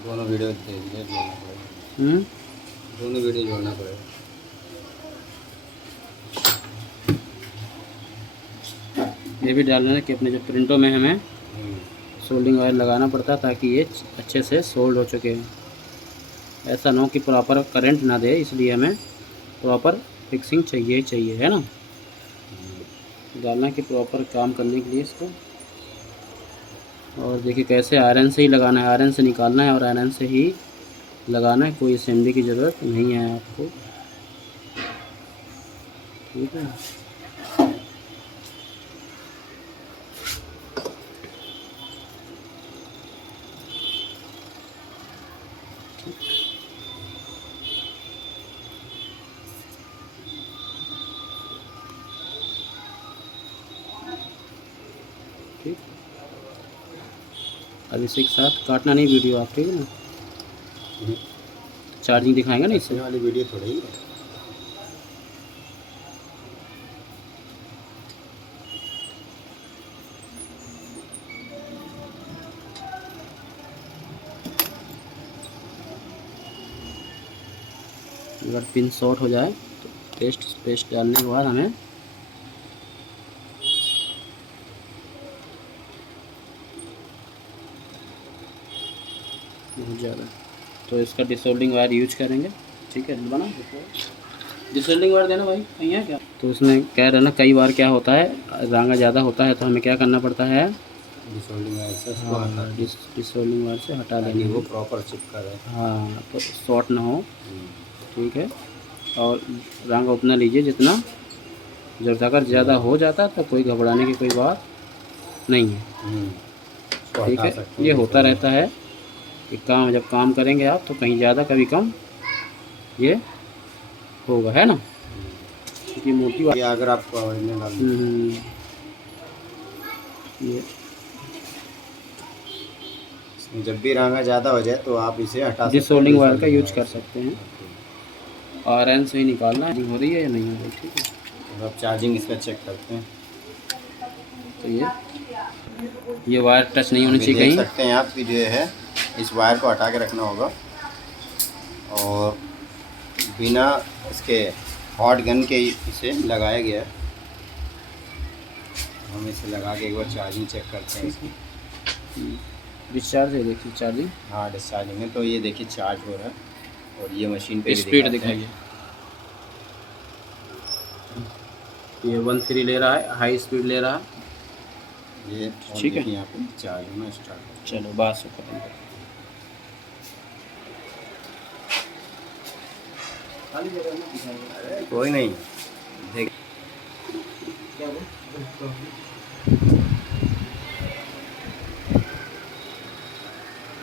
दोनों वीडियो जोड़ना पड़ेगा। हम्म। दोनों वीडियो जोड़ना पड़ेगा। ये भी डाल देना कि अपने जो प्रिंटों में हमें सोल्डिंग वायर लगाना पड़ता है ताकि ये अच्छे से सोल्ड हो चुके हैं। ऐसा ना हो कि प्रॉपर करंट ना दे, इसलिए हमें प्रॉपर फिक्सिंग चाहिए ही चाहिए, है ना। डालना कि प्रॉपर काम करने के लिए इसको। और देखिए कैसे आयरन से ही लगाना है, आयरन से निकालना है और आयरन से ही लगाना है। कोई असेंबली की ज़रूरत नहीं है आपको, ठीक है। ठीक, अब इसी के साथ काटना नहीं वीडियो आप, ठीक है ना। चार्जिंग दिखाएंगे ना इससे। वाली वीडियो थोड़ी है। अगर पिन शॉर्ट हो जाए तो पेस्ट डालने के बाद हमें बहुत ज़्यादा, तो इसका डिसोल्डिंग वायर यूज करेंगे, ठीक है। बना डिसोल्डिंग वायर देना भाई, कहीं है क्या। तो उसमें कह रहे ना, कई बार क्या होता है, रांगा ज़्यादा होता है तो हमें क्या करना पड़ता है, डिसोल्डिंग वायर से उसको हाँ हटा दें, डिसोल्डिंग वायर से हटा ताकि देंगे वो प्रॉपर चिपका रहे। हाँ, तो शॉर्ट ना हो, ठीक है। और रांगा उतना लीजिए जितना जब अगर ज़्यादा हो जाता तो कोई घबराने की कोई बात नहीं है, उसको ठीक हटा है। सकते ये हैं होता डिसोल्डिंग। रहता है कि काम जब काम करेंगे आप तो कहीं ज़्यादा कभी कम ये होगा, है ना, क्योंकि मोटी ये अगर आपको ओरिजिनल ये जब भी रांगा ज़्यादा हो जाए तो आप इसे हटा सकते हैं डिसोल्डिंग वायर का डिसोल्डिंग यूज वायर कर से। सकते हैं। आयरन से ही निकालना है, हो रही है या नहीं हो रही, ठीक है। तो अब चार्जिंग इसका चेक करते हैं। तो ये वायर टच नहीं होनी अभी चाहिए देख कहीं। सकते हैं आप कि जो है इस वायर को हटा के रखना होगा और बिना इसके हॉट गन के इसे लगाया गया है। हम इसे लगा के एक बार चार्जिंग चेक करते हैं इसकी। डिस्चार्ज है, देखिए चार्जिंग। हाँ डिस्चार्जिंग है, तो ये देखिए चार्ज हो रहा है और ये मशीन पे भी स्पीड दिखाते हैं। दिखाइए, ये 1.3 ले रहा है, हाई स्पीड ले रहा है, ये और ठीक है। देखिए यहाँ पे चार्ज होना स्टार्ट। चलो बात से खत्म कर। कोई नहीं देख क्या बोल